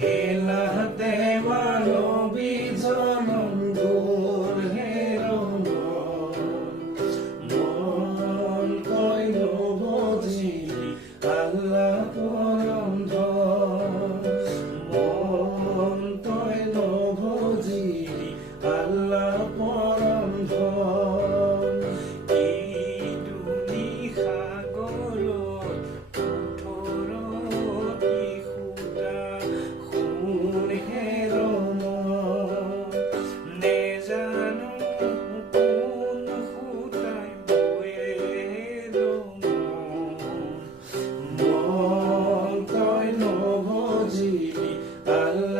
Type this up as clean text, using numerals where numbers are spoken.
হেলাতে মানবী জনম দূৰ হেৰম মন কইল বুঝিলি আল্লাহ পৰম মন কইল বুঝিলি আল্লাহ পৰম এই দুনি সাগৰত ওঠৰটি সূতা সোণ হেৰম নেজানো কোন সূতাই বয়ে মন তই নবজিলি আল্লাহ